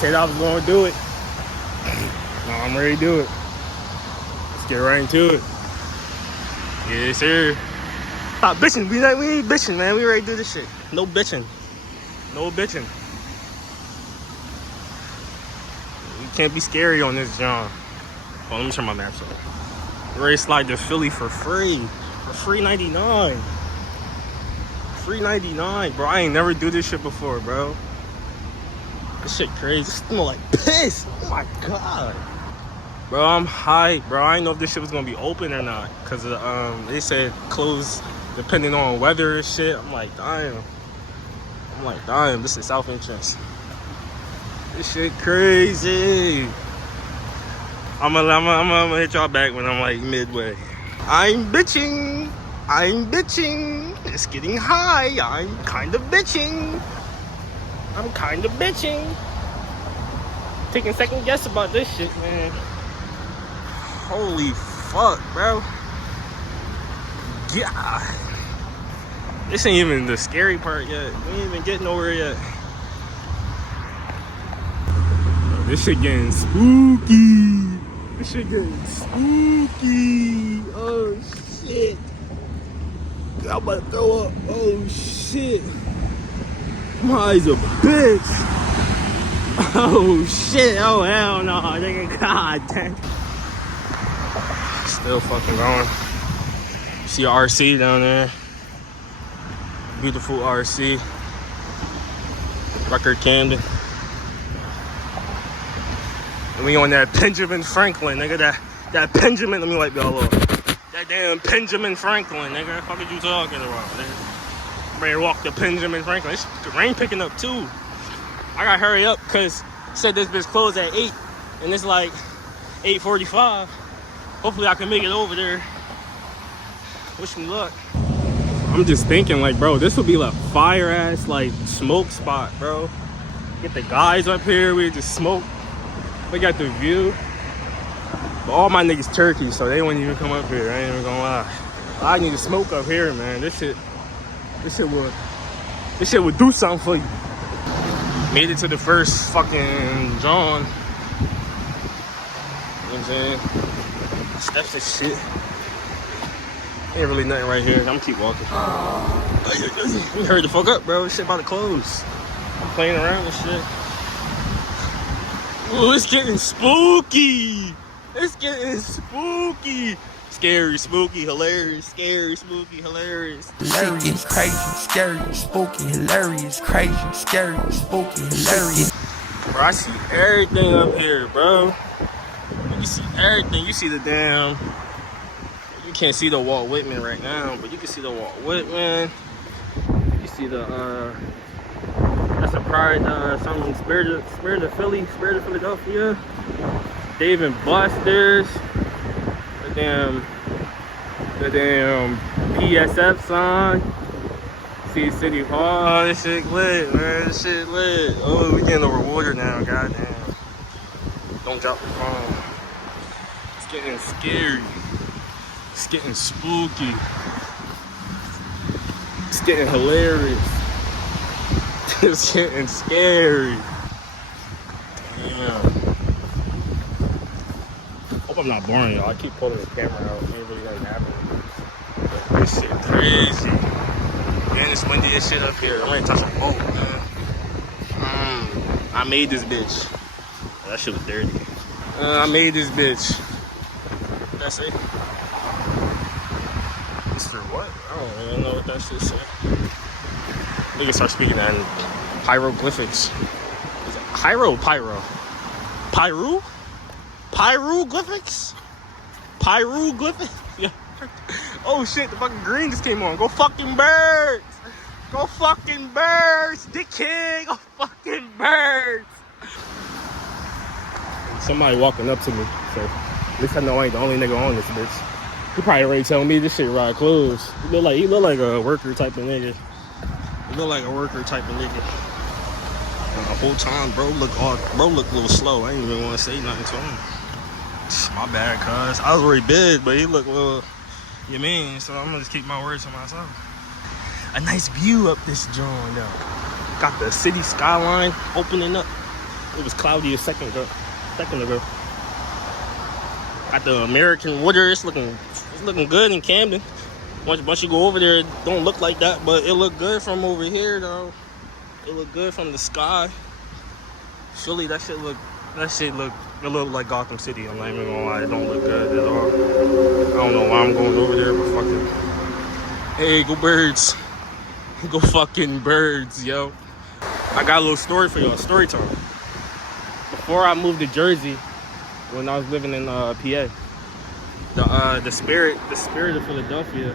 Said I was gonna do it. No, I'm ready to do it. Let's get right into it. Yes, sir. Stop bitching. We ain't bitching, man. We ready to do this shit. No bitching. No bitching. You can't be scary on this, John. Oh, let me turn my maps off. We're ready to slide to Philly for free. For $3.99. $3.99, bro. I ain't never do this shit before, bro. This shit crazy. This smell like piss. Oh my god. Bro, I'm hyped, bro. I didn't know if this shit was gonna be open or not. Cause they said close depending on weather and shit. I'm like, damn. This is South Entrance. This shit crazy. I'm gonna hit y'all back when I'm like midway. I'm bitching. It's getting high. I'm kind of bitching. Taking second guess about this shit, man. Holy fuck, bro. Yeah. This ain't even the scary part yet. We ain't even getting nowhere yet. Oh, this shit getting spooky. Oh shit. I'm about to throw up. Oh shit. My eyes a bitch. Oh shit. Oh hell no, nigga. God damn. Still fucking going. See RC down there. Beautiful RC. Record Camden. And we on that Benjamin Franklin, nigga. That Benjamin, let me wipe y'all off. That damn Benjamin Franklin, nigga. What the fuck are you talking about, nigga? I'm ready to walk the Benjamin Franklin. It's rain picking up too. I gotta hurry up because said this bitch closed at 8 and it's like 8:45. Hopefully I can make it over there. Wish me luck. I'm just thinking like, bro, this would be like fire ass like smoke spot, bro. Get the guys up here, we just smoke. We got the view. But all my niggas turkey, so they wouldn't even come up here. I ain't even gonna lie. I need to smoke up here, man. This shit would do something for you. Made it to the first fucking John. You know what I'm saying? Steps and shit. Ain't really nothing right here. I'm gonna keep walking. You hurry the fuck up, bro. This shit about to close. I'm playing around with shit. Ooh, it's getting spooky. Scary, spooky, hilarious. Scary, spooky, hilarious. Hilarious, crazy, scary, spooky, hilarious, crazy, scary, spooky, hilarious. Bro, I see everything up here, bro. You see everything. You see the damn... You can't see the Walt Whitman right now, but you can see the Walt Whitman. You see the that's a Pride something Spirit of Philadelphia. Dave and Buster's. The damn PSF sign. See City Hall. Oh, this shit lit, man. This shit lit. Oh, we getting over water now, goddamn. Don't drop the phone. It's getting scary. It's getting spooky. It's getting hilarious. It's getting scary. Damn. Hope I'm not boring y'all. I keep pulling the camera out. Ain't really nothing happening. This shit crazy. Man, it's windy as shit up here. I'm ready to touch a boat, man. I made this bitch. That shit was dirty. I made this bitch. That's it. For what? I don't even know what that shit said. We can start speaking in hieroglyphics. Is it pyro? Pyroglyphics? Pyroglyphics? Yeah. Oh shit, the fucking green just came on. Go fucking birds! Dick King! Go fucking birds! Somebody walking up to me, so at least I know I ain't the only nigga on this bitch. He probably already telling me this shit ride closed. He look like a worker type of nigga. The whole time, bro look a little slow. I ain't even want to say nothing to him. My bad, cuz. I was already big, but he looked a little, you mean? So I'm gonna just keep my words to myself. A nice view up this joint, though. Got the city skyline opening up. It was cloudy a second ago. At the American Water, it's looking good in Camden. Once you go over there, it don't look like that, but it look good from over here though. It look good from the sky. Philly, it look like Gotham City. I'm not even gonna lie, it don't look good at all. I don't know why I'm going over there, but fucking, hey, go Birds. Go fucking Birds, yo. I got a little story for y'all, story time. Before I moved to Jersey, when I was living in PA, the Spirit of Philadelphia,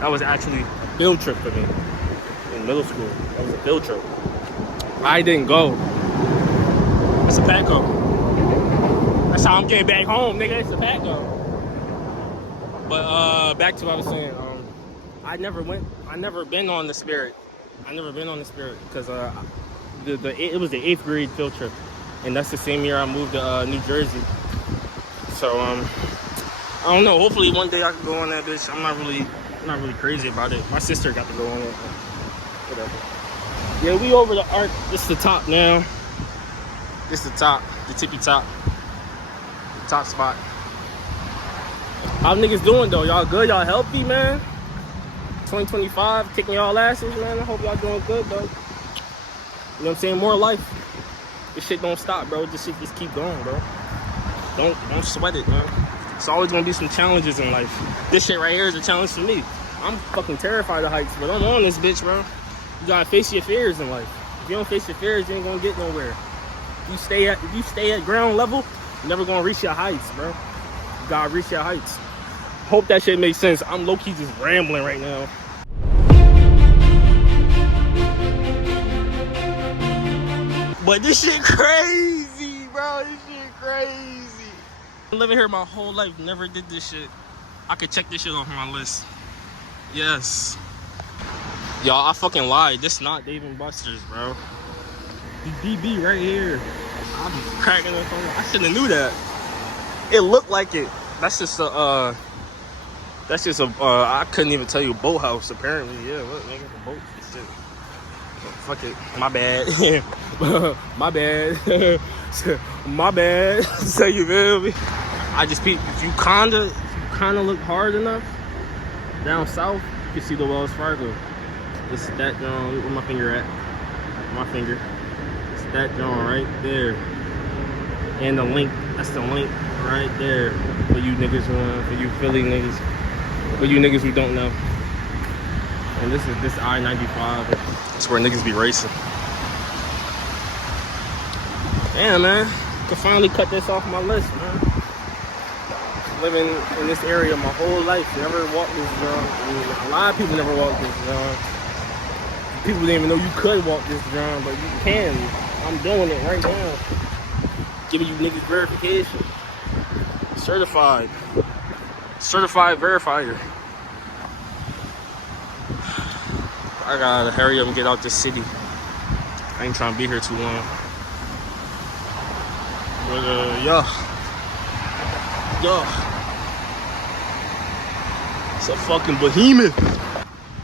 that was actually a field trip for me in middle school. That was a field trip. I didn't go. It's a Patco. That's how I'm getting back home, nigga. It's a Patco. But back to what I was saying. I never been on the Spirit. Because it was the 8th grade field trip, and that's the same year I moved to New Jersey. So I don't know. Hopefully one day I can go on that bitch. I'm not really crazy about it. My sister got to go on it. Whatever. Yeah, we over the arc. This is the top now. This is the top, the tippy top, the top spot. How niggas doing though? Y'all good? Y'all healthy, man? 2025, kicking y'all asses, man. I hope y'all doing good, though. You know what I'm saying? More life. This shit don't stop, bro. This shit just keep going, bro. Don't sweat it, man. It's always gonna be some challenges in life. This shit right here is a challenge for me. I'm fucking terrified of heights, but I'm on this bitch, bro. You gotta face your fears in life. If you don't face your fears, you ain't gonna get nowhere. If you stay at ground level, you're never gonna reach your heights, bro. You gotta reach your heights. Hope that shit makes sense. I'm low-key just rambling right now. But this shit crazy, bro. This shit crazy. I'm living here my whole life, never did this shit. I could check this shit off my list. Yes. Y'all, I fucking lied. This not Dave & Buster's, bro. DB right here. I'm cracking up on it. I shouldn't have knew that. It looked like it. That's just a I couldn't even tell you, boathouse apparently. Yeah, look, nigga, the boat shit. Fuck it, my bad. My bad. My bad. So you feel me? I just peep. If you kinda look hard enough down south, you can see the Wells Fargo. It's that John. Where my finger at? My finger. It's that John right there. And the link. That's the link right there for you niggas for you Philly niggas. For you niggas who don't know. And this I-95. That's where niggas be racing. Damn, man. Could finally cut this off my list, man. Living in this area my whole life. Never walked this John. I mean, a lot of people never walked this John. People didn't even know you could walk this John, but you can. I'm doing it right now. Giving you niggas verification. Certified verifier. I gotta hurry up and get out this city. I ain't trying to be here too long. But yeah. It's a fucking behemoth.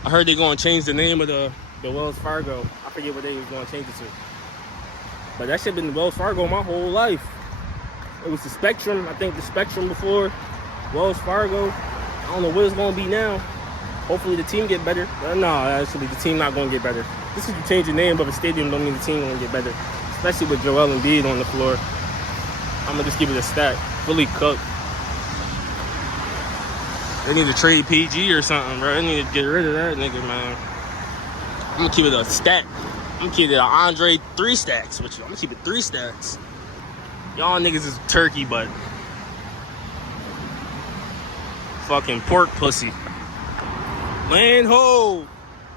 I heard they're gonna change the name of the Wells Fargo. I forget what they was gonna change it to. But that shit been the Wells Fargo my whole life. It was the Spectrum. I think the Spectrum before. Wells Fargo. I don't know what it's gonna be now. Hopefully the team get better. No, actually the team not gonna get better. This is you change the name of a stadium don't mean the team gonna get better. Especially with Joel Embiid on the floor. I'm gonna just give it a stat. Fully cooked. They need to trade PG or something, bro. They need to get rid of that nigga, man. I'm gonna keep it a stat. I'm gonna keep it an Andre 3 stacks with you. I'm gonna keep it 3 stacks. Y'all niggas is turkey, but fucking pork pussy. Land ho!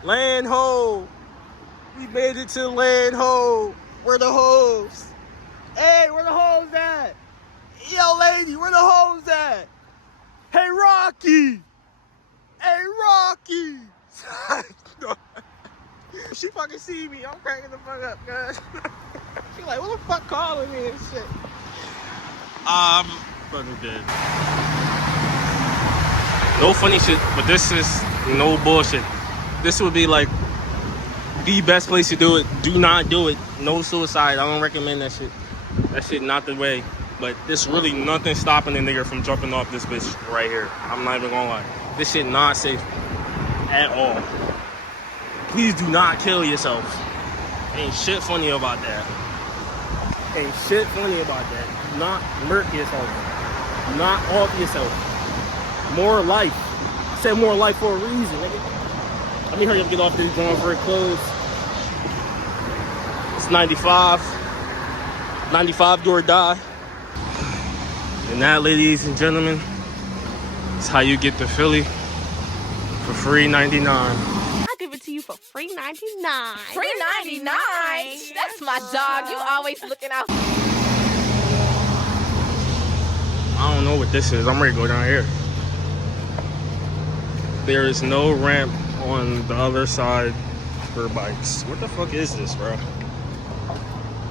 Land ho! We made it to land ho! Where the hoes? Hey, where the hoes at? Yo, lady, where the hoes at? Hey, Rocky! Hey, Rocky! She fucking see me. I'm cracking the fuck up, guys. She like, what the fuck calling me and shit? I'm fucking dead. No funny shit, but this is no bullshit. This would be like the best place to do it. Do not do it. No suicide. I don't recommend that shit. That shit not the way. But there's really nothing stopping a nigga from jumping off this bitch right here. I'm not even gonna lie. This shit not safe at all. Please do not kill yourself. Ain't shit funny about that. Ain't shit funny about that. Do not murk yourself. Do not off yourself. More life. I said more life for a reason, nigga. Let me hurry up and get off this joint before it close. It's 95. 95 do or die. And that, ladies and gentlemen, is how you get to Philly for free 99. I'll give it to you for free 99. Free 99? That's my dog. You always looking out. I don't know what this is. I'm ready to go down here. There is no ramp on the other side for bikes. What the fuck is this, bro?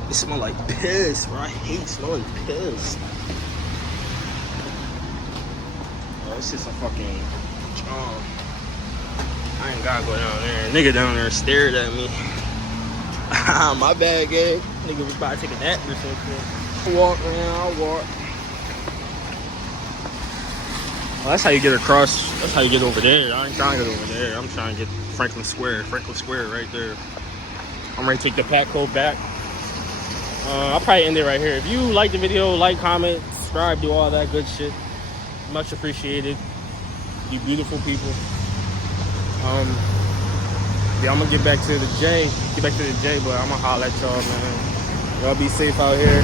It smells like piss, bro. I hate smelling piss. Oh, it's just a fucking I ain't gotta go down there. Nigga down there stared at me. My bad, gang. Nigga was about to take a nap or something. I'll walk, man. I'll walk. Well, that's how you get across. That's how you get over there. I ain't trying to get over there. I'm trying to get Franklin Square. Franklin Square right there. I'm ready to take the Patco back. I'll probably end it right here. If you like the video, like, comment, subscribe, do all that good shit. Much appreciated. You beautiful people. Yeah, I'm gonna get back to the J. But I'm gonna holler at y'all, man. Y'all be safe out here.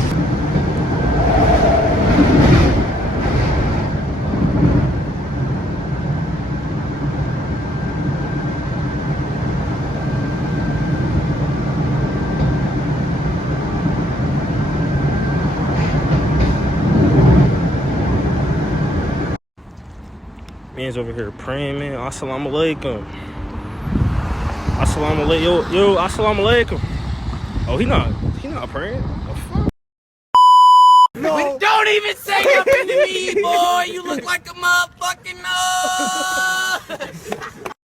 Man's over here praying, man. Assalamu alaikum. Assalamu alaikum. Yo, assalamu alaikum. Oh, he not praying. The fuck? No. Don't even say nothing to me, boy. You look like a motherfucking